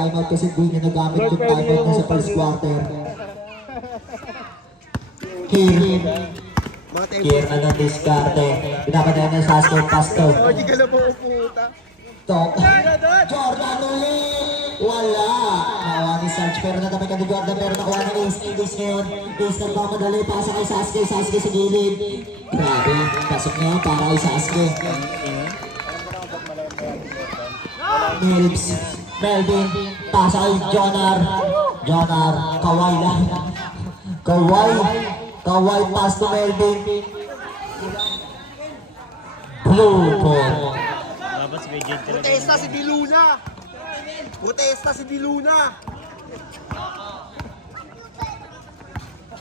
timeout kasi hindi niya nagamit yung timeout niya sa first quarter. Kier na ng diskarte. Pinapadayan ng Sasuke Pasto. Hindi ka na po puta. Jordan ulit! Wala! Nawa ni Sarge pero natamay ka ni Jordan pero nakuha ng Ace. Ace ngayon. Ace nagmamadali. Pasa kay Sasuke. Sasuke sa gilid. Grabe. Pasok niya para kay Sasuke. Melvin. Pasa kay Jonar. Kawai lang. Kawai pass to Melvin. Blue ball. Protesta si Diluna! Protesta si Diluna!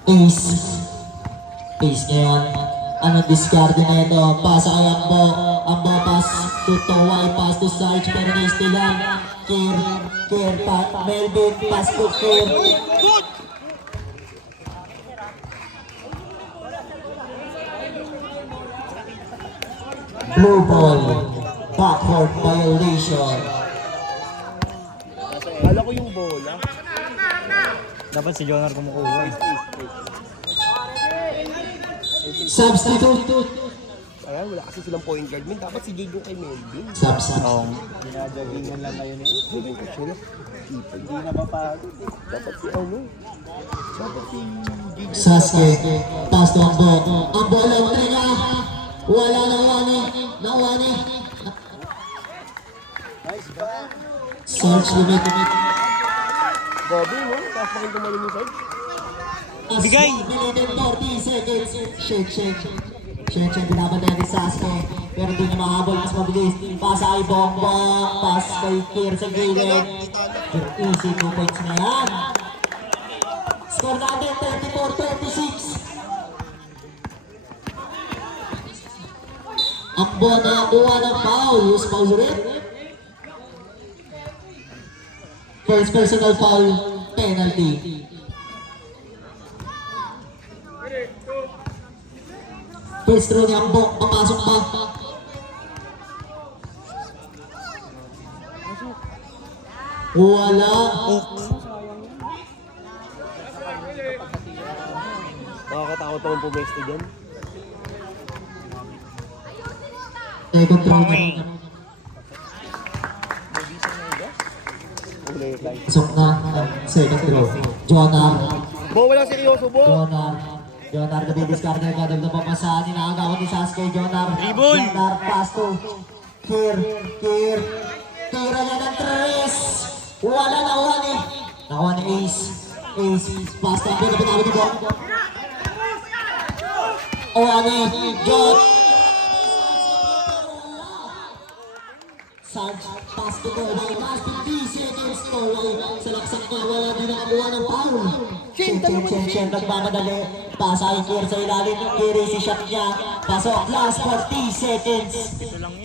Ace ngayon. Anong discard na ito? Pasa kay Ambo. Ambo pass to Tawai. Pass to Sarge. Pero na-ace lang. Kier. Melvin. Pass to Kier. Good! Blue ball. Backward violation. Kala ko yung bola. Dapat si Jonar kumukuha. Substitute. Ayan, wala kasi silang point guard. Dapat si Gigo kay Melvin. Substitute. Ginagagingan lang ngayon eh. Hindi ko sila. Hindi na mapagod eh. Dapat si ano? Dapat si Gigo. Sasuke. Pass to Ambo. Ambo lang. Tringa. Wala na wani. Nice ba? Sarge limit. Gabi, no? Tapos na yung tumalong ni Sarge. Bigay! 40 seconds. Shake. Binabantayan ni Sasuke. Pero hindi niya mahabol. Mas mabilis. Pass kay Bongbong. Pass kay Kier sa gilid. Easy 2 points na yan. Score natin 34-36. Ang bono kuha ng foul. Use foul rin. First personal foul. Penalty. First throw ni Ambo. Papasok pa. Wala. Nakakatakot naman pumesto dyan. Second throw na. Pasok na. Second throw. Jonar. Bo, wala seryoso, Bo! Jonar nabidiscard na agad ng papasahan. Inaagawan ni Sasuke. Jonar pass to Kier na ng tres. Wala nakuha ni Ace pass to Ambo na pinabot ni Bong. John Sarge pass to Tawai. Pass to DC against Tawai. Sa laksak niya wala din nakakuha ng foul. Chen nagmamadali. Pasa kay Kier sa ilalim ng Kier. Si shot niya. Pasok. Last 40 seconds.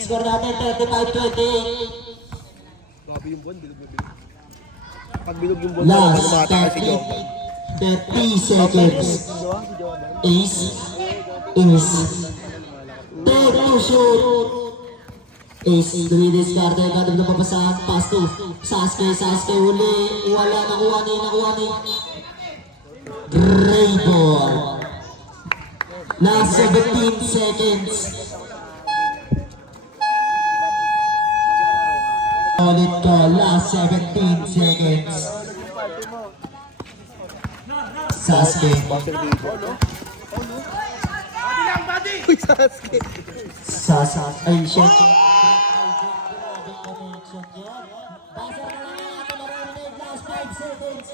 Score natin 35-28. Gabi yung buwan, bilog na bilog. Pag bilog yung buwan, Last lumatakas si Joe. 30 seconds. Ace. Take to shoot. Ace dumidiscard agad ng papasahan. Pass to Sasuke uli. Wala nakuha ni Rayball. Last 17 seconds. Ulit ko, last 17 seconds. Sasuke. Uy, Sasuke! Ay, shit. Last 5 seconds.